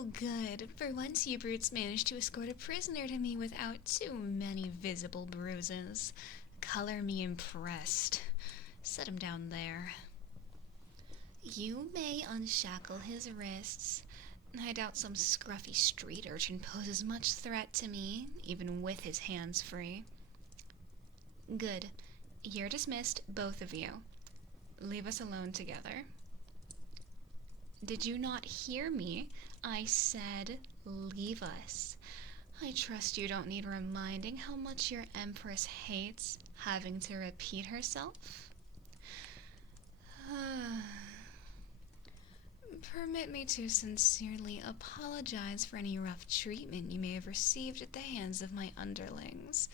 Oh, good. For once you brutes managed to escort a prisoner to me without too many visible bruises. Color me impressed. Set him down there. You may unshackle his wrists. I doubt some scruffy street urchin poses much threat to me, even with his hands free. Good. You're dismissed, both of you. Leave us alone together. Did you not hear me? I said, leave us. I trust you don't need reminding how much your Empress hates having to repeat herself. Permit me to sincerely apologize for any rough treatment you may have received at the hands of my underlings.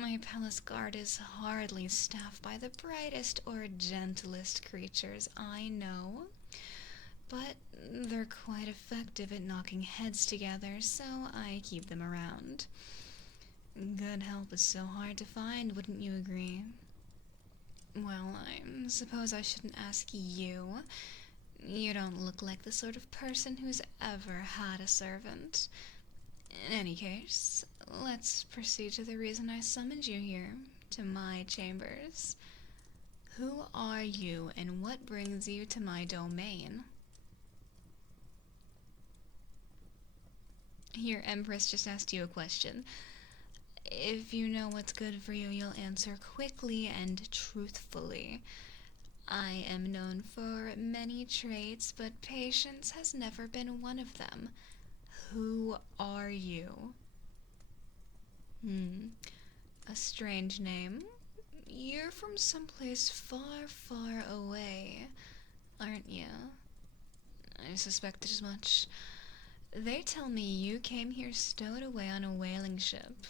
My palace guard is hardly staffed by the brightest or gentlest creatures I know, but they're quite effective at knocking heads together, so I keep them around. Good help is so hard to find, wouldn't you agree? Well, I suppose I shouldn't ask you. You don't look like the sort of person who's ever had a servant. In any case, let's proceed to the reason I summoned you here, to my chambers. Who are you, and what brings you to my domain? Your Empress just asked you a question. If you know what's good for you, you'll answer quickly and truthfully. I am known for many traits, but patience has never been one of them. Who are you? A strange name. You're from someplace far, far away, aren't you? I suspected as much. They tell me you came here stowed away on a whaling ship.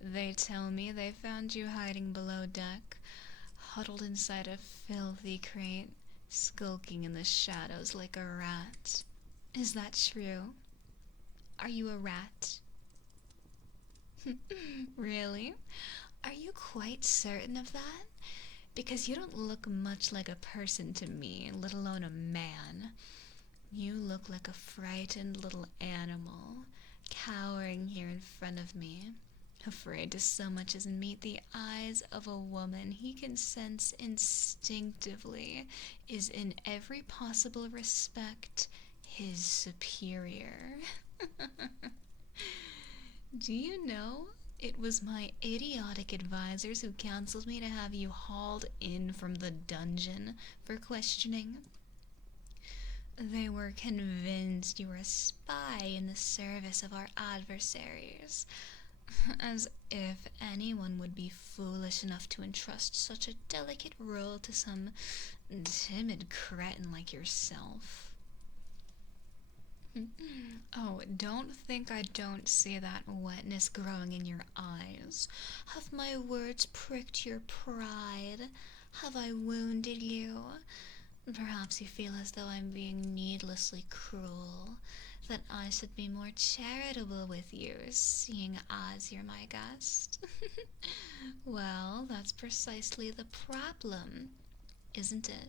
They tell me they found you hiding below deck, huddled inside a filthy crate, skulking in the shadows like a rat. Is that true? Are you a rat? Really? Are you quite certain of that? Because you don't look much like a person to me, let alone a man. You look like a frightened little animal, cowering here in front of me, afraid to so much as meet the eyes of a woman he can sense instinctively is in every possible respect his superior. Do you know, it was my idiotic advisors who counseled me to have you hauled in from the dungeon for questioning. They were convinced you were a spy in the service of our adversaries. As if anyone would be foolish enough to entrust such a delicate role to some timid cretin like yourself. Oh, don't think I don't see that wetness growing in your eyes. Have my words pricked your pride? Have I wounded you? Perhaps you feel as though I'm being needlessly cruel, that I should be more charitable with you, seeing as you're my guest. Well, that's precisely the problem, isn't it?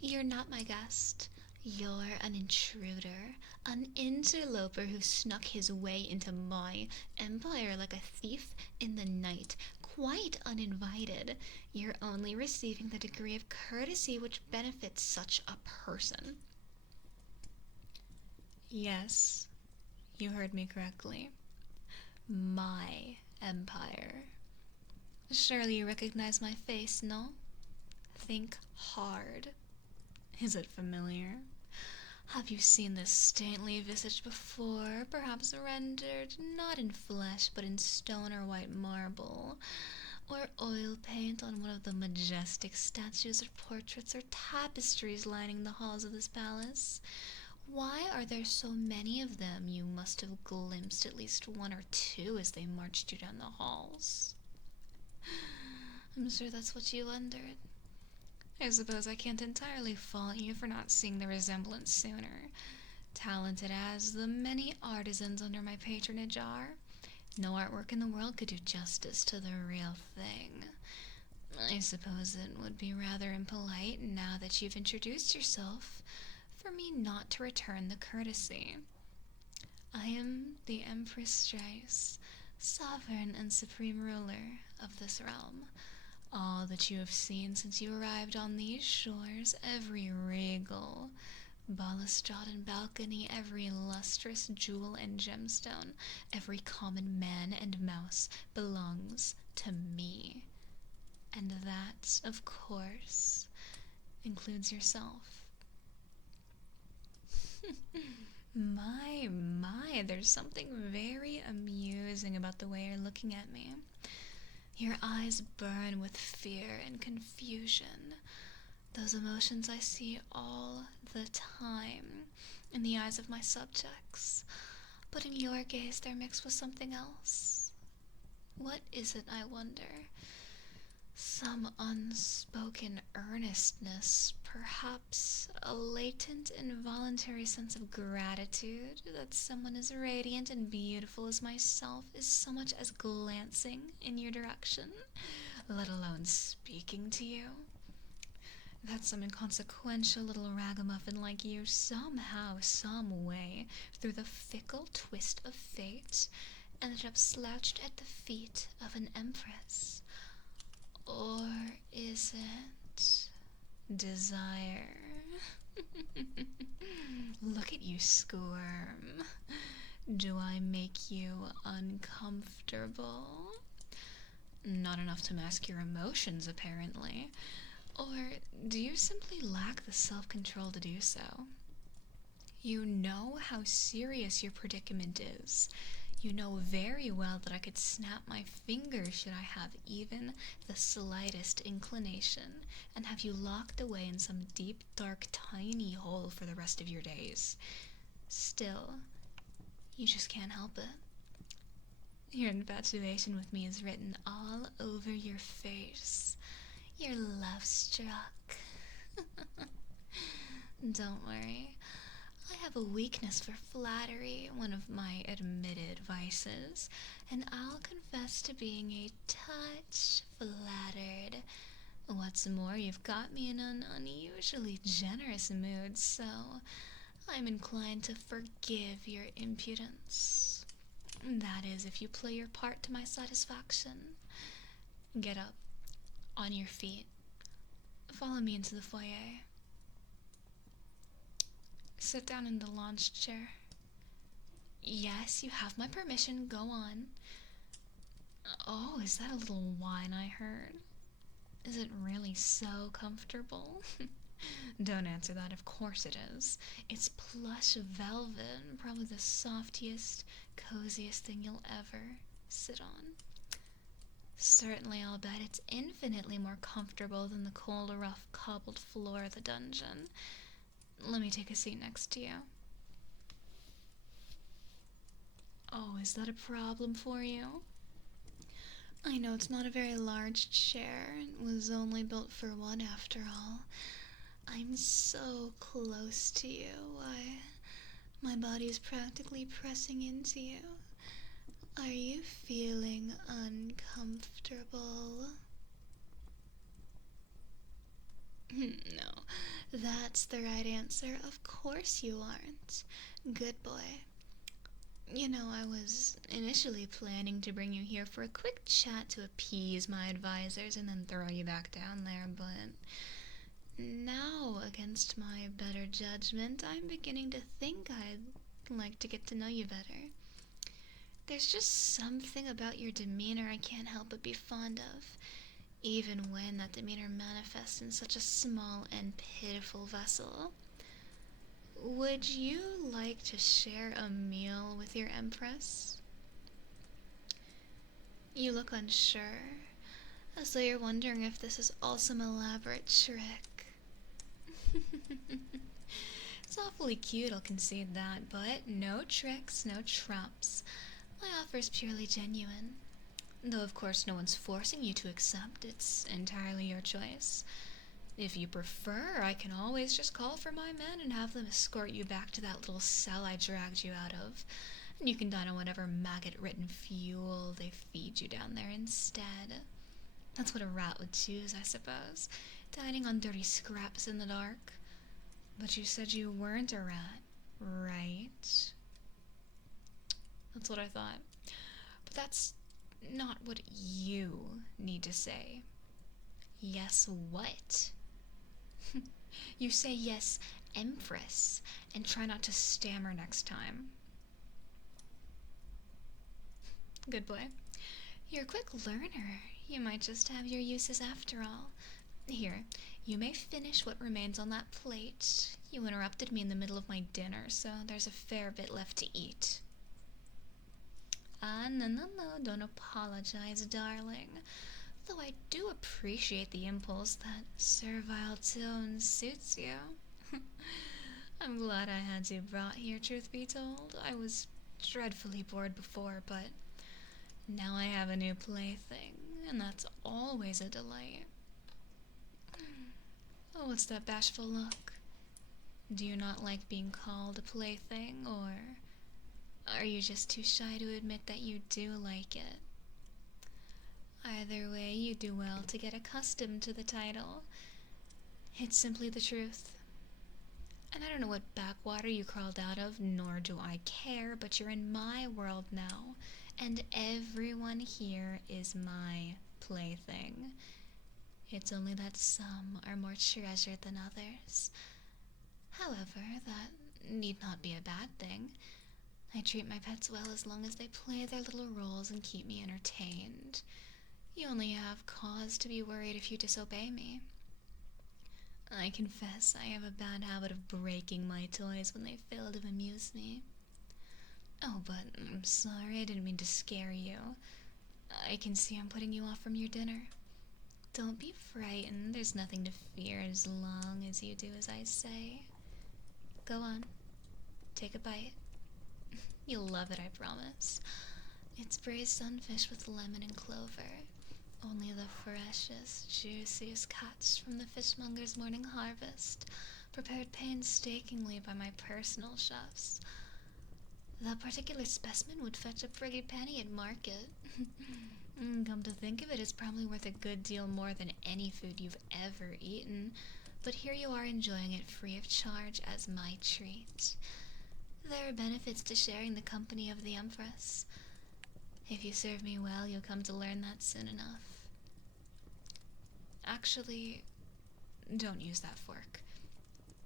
You're not my guest. You're an intruder, an interloper who snuck his way into my empire like a thief in the night, quite uninvited. You're only receiving the degree of courtesy which benefits such a person. Yes, you heard me correctly. My empire. Surely you recognize my face, no? Think hard. Is it familiar? Have you seen this stately visage before, perhaps rendered not in flesh but in stone or white marble, or oil paint on one of the majestic statues or portraits or tapestries lining the halls of this palace? Why are there so many of them? You must have glimpsed at least one or two as they marched you down the halls. I'm sure that's what you wondered. I suppose I can't entirely fault you for not seeing the resemblance sooner. Talented as the many artisans under my patronage are, no artwork in the world could do justice to the real thing. I suppose it would be rather impolite, now that you've introduced yourself, for me not to return the courtesy. I am the Empress, sovereign and supreme ruler of this realm. All that you have seen since you arrived on these shores, every regal balustrade and balcony, every lustrous jewel and gemstone, every common man and mouse belongs to me. And that, of course, includes yourself. My, there's something very amusing about the way you're looking at me. Your eyes burn with fear and confusion. Those emotions I see all the time in the eyes of my subjects. But in your gaze, they're mixed with something else. What is it, I wonder? Some unspoken earnestness, perhaps a latent, involuntary sense of gratitude that someone as radiant and beautiful as myself is so much as glancing in your direction, let alone speaking to you. That some inconsequential little ragamuffin like you somehow, some way, through the fickle twist of fate, ended up slouched at the feet of an empress. Or is it desire? Look at you squirm. Do I make you uncomfortable? Not enough to mask your emotions, apparently. Or do you simply lack the self-control to do so? You know how serious your predicament is. You know very well that I could snap my fingers should I have even the slightest inclination, and have you locked away in some deep, dark, tiny hole for the rest of your days. Still, you just can't help it. Your infatuation with me is written all over your face. You're love-struck. Don't worry. I have a weakness for flattery, one of my admitted vices, and I'll confess to being a touch flattered. What's more, you've got me in an unusually generous mood, so I'm inclined to forgive your impudence. That is, if you play your part to my satisfaction. Get up, on your feet. Follow me into the foyer. Sit down in the lounge chair. Yes, you have my permission. Go on. Oh, is that a little whine I heard? Is it really so comfortable? Don't answer that. Of course it is. It's plush velvet, probably the softest, coziest thing you'll ever sit on. Certainly, I'll bet it's infinitely more comfortable than the cold, rough, cobbled floor of the dungeon. Let me take a seat next to you. Oh, is that a problem for you? I know it's not a very large chair. It was only built for one after all. I'm so close to you. My body is practically pressing into you. Are you feeling uncomfortable? No, that's the right answer. Of course you aren't. Good boy. You know, I was initially planning to bring you here for a quick chat to appease my advisors and then throw you back down there, but now, against my better judgment, I'm beginning to think I'd like to get to know you better. There's just something about your demeanor I can't help but be fond of, even when that demeanor manifests in such a small and pitiful vessel. Would you like to share a meal with your Empress? You look unsure, as though you're wondering if this is all some elaborate trick. It's awfully cute, I'll concede that, but no tricks, no traps. My offer's purely genuine. Though, of course, no one's forcing you to accept. It's entirely your choice. If you prefer, I can always just call for my men and have them escort you back to that little cell I dragged you out of. And you can dine on whatever maggot-ridden fuel they feed you down there instead. That's what a rat would choose, I suppose. Dining on dirty scraps in the dark. But you said you weren't a rat, right? That's what I thought. But that's not what you need to say. Yes, what? You say yes, Empress, and try not to stammer next time. Good boy. You're a quick learner. You might just have your uses after all. Here, you may finish what remains on that plate. You interrupted me in the middle of my dinner, so there's a fair bit left to eat. No, don't apologize, darling. Though I do appreciate the impulse, that servile tone suits you. I'm glad I had you brought here, truth be told. I was dreadfully bored before, but now I have a new plaything, and that's always a delight. Oh, what's that bashful look? Do you not like being called a plaything, or are you just too shy to admit that you do like it? Either way, you do well to get accustomed to the title. It's simply the truth. And I don't know what backwater you crawled out of, nor do I care, but you're in my world now, and everyone here is my plaything. It's only that some are more treasured than others. However, that need not be a bad thing. I treat my pets well as long as they play their little roles and keep me entertained. You only have cause to be worried if you disobey me. I confess I have a bad habit of breaking my toys when they fail to amuse me. Oh, but I'm sorry, I didn't mean to scare you. I can see I'm putting you off from your dinner. Don't be frightened, there's nothing to fear as long as you do as I say. Go on, take a bite. You'll love it, I promise. It's braised sunfish with lemon and clover. Only the freshest, juiciest cuts from the fishmonger's morning harvest, prepared painstakingly by my personal chefs. That particular specimen would fetch a pretty penny at market. Come to think of it, it's probably worth a good deal more than any food you've ever eaten, but here you are enjoying it free of charge as my treat. There are benefits to sharing the company of the Empress. If you serve me well, you'll come to learn that soon enough. Actually, don't use that fork.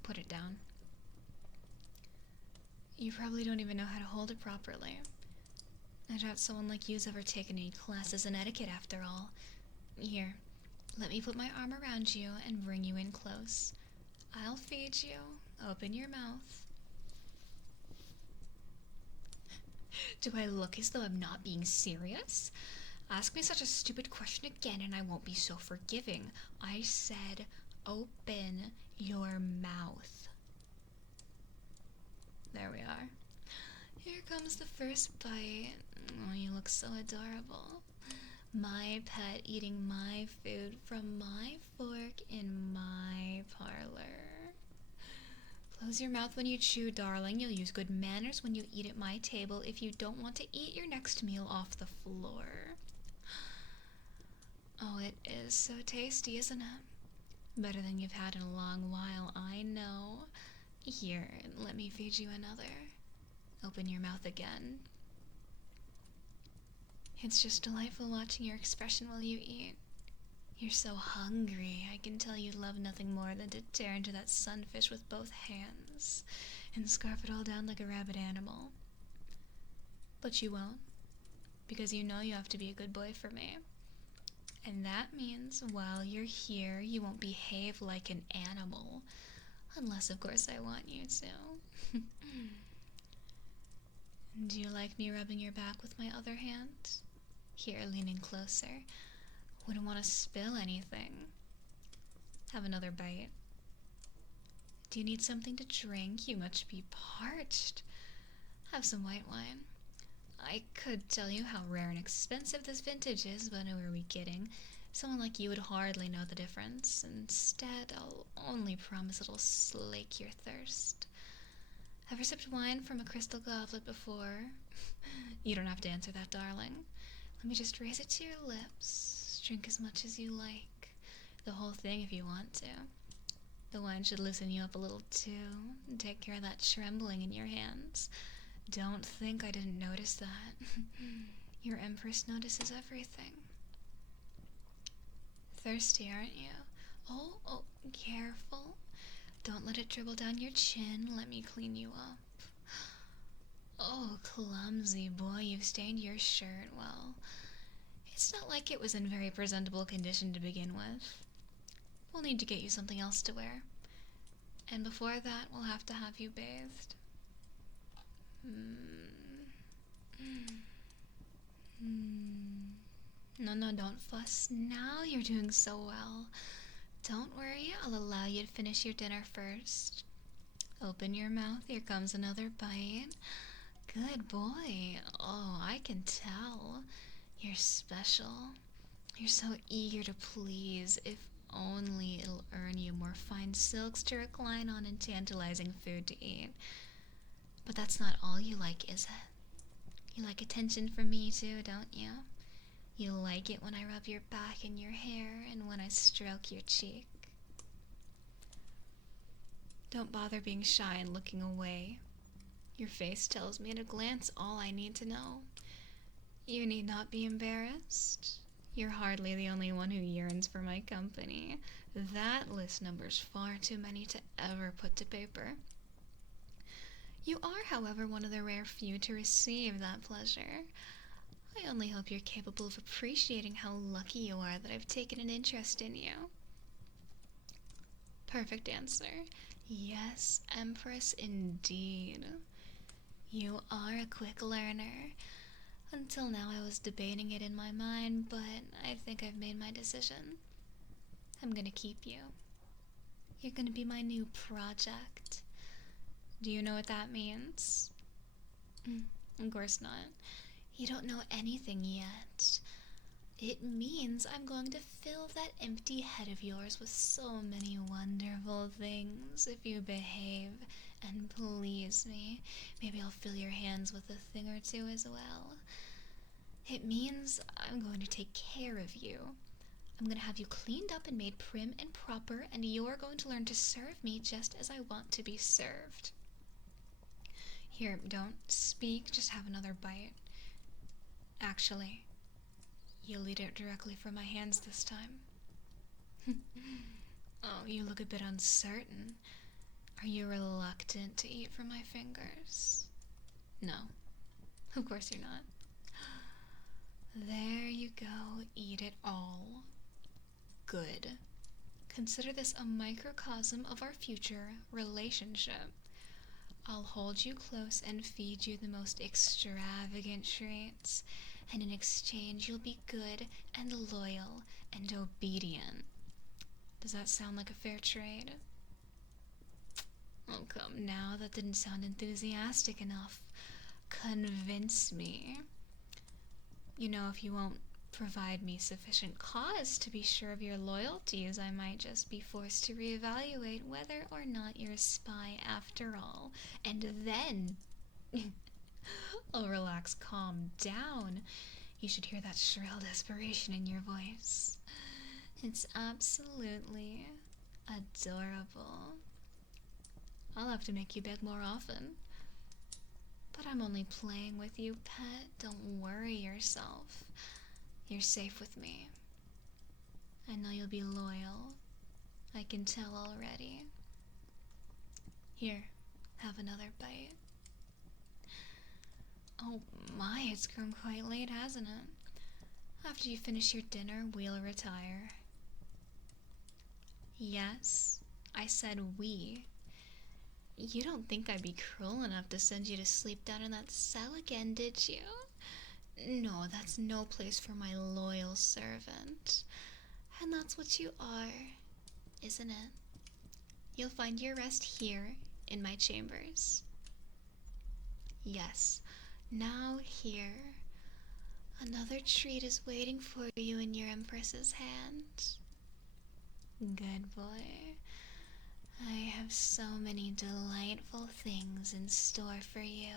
Put it down. You probably don't even know how to hold it properly. I doubt someone like you's ever taken any classes in etiquette after all. Here, let me put my arm around you and bring you in close. I'll feed you. Open your mouth. Do I look as though I'm not being serious? Ask me such a stupid question again and I won't be so forgiving. I said, open your mouth. There we are. Here comes the first bite. Oh, you look so adorable. My pet eating my food from my fork in my parlor. Close your mouth when you chew, darling. You'll use good manners when you eat at my table if you don't want to eat your next meal off the floor. Oh, it is so tasty, isn't it? Better than you've had in a long while, I know. Here, let me feed you another. Open your mouth again. It's just delightful watching your expression while you eat. You're so hungry, I can tell you love nothing more than to tear into that sunfish with both hands and scarf it all down like a rabid animal. But you won't, because you know you have to be a good boy for me. And that means while you're here, you won't behave like an animal. Unless, of course, I want you to. Do you like me rubbing your back with my other hand? Here, leaning closer. Wouldn't want to spill anything. Have another bite. Do you need something to drink? You must be parched. Have some white wine. I could tell you how rare and expensive this vintage is, but who are we kidding? Someone like you would hardly know the difference. Instead, I'll only promise it'll slake your thirst. Ever sipped wine from a crystal goblet before? You don't have to answer that, darling. Let me just raise it to your lips. Drink as much as you like. The whole thing if you want to. The wine should loosen you up a little too. Take care of that trembling in your hands. Don't think I didn't notice that. Your Empress notices everything. Thirsty, aren't you? Oh, careful. Don't let it dribble down your chin. Let me clean you up. Oh, clumsy boy, you've stained your shirt. Well, it's not like it was in very presentable condition to begin with. We'll need to get you something else to wear. And before that, we'll have to have you bathed. No, don't fuss now. You're doing so well. Don't worry, I'll allow you to finish your dinner first. Open your mouth, here comes another bite. Good boy. Oh, I can tell. You're special. You're so eager to please. If only it'll earn you more fine silks to recline on and tantalizing food to eat. But that's not all you like, is it? You like attention from me too, don't you? You like it when I rub your back and your hair and when I stroke your cheek. Don't bother being shy and looking away. Your face tells me at a glance all I need to know. You need not be embarrassed. You're hardly the only one who yearns for my company. That list number's far too many to ever put to paper. You are, however, one of the rare few to receive that pleasure. I only hope you're capable of appreciating how lucky you are that I've taken an interest in you. Perfect answer. Yes, Empress, indeed. You are a quick learner. Until now I was debating it in my mind, but I think I've made my decision. I'm gonna keep you. You're gonna be my new project. Do you know what that means? Of course not. You don't know anything yet. It means I'm going to fill that empty head of yours with so many wonderful things if you behave and please me. Maybe I'll fill your hands with a thing or two as well. It means I'm going to take care of you. I'm going to have you cleaned up and made prim and proper, and you're going to learn to serve me just as I want to be served. Here, don't speak, just have another bite. Actually, you'll eat it directly from my hands this time. Oh, you look a bit uncertain. Are you reluctant to eat from my fingers? No, of course you're not. There you go, eat it all. Good. Consider this a microcosm of our future relationship. I'll hold you close and feed you the most extravagant treats, and in exchange you'll be good and loyal and obedient. Does that sound like a fair trade? Oh, come now, that didn't sound enthusiastic enough. Convince me. You know, if you won't provide me sufficient cause to be sure of your loyalties, I might just be forced to reevaluate whether or not you're a spy after all. And then... Oh, relax, calm down. You should hear that shrill desperation in your voice. It's absolutely adorable. I'll have to make you beg more often. But I'm only playing with you, pet. Don't worry yourself. You're safe with me. I know you'll be loyal. I can tell already. Here, have another bite. Oh my, it's grown quite late, hasn't it? After you finish your dinner, we'll retire. Yes, I said we. You don't think I'd be cruel enough to send you to sleep down in that cell again, did you? No, that's no place for my loyal servant. And that's what you are, isn't it? You'll find your rest here, in my chambers. Yes, now here. Another treat is waiting for you in your Empress's hand. Good boy. I have so many delightful things in store for you.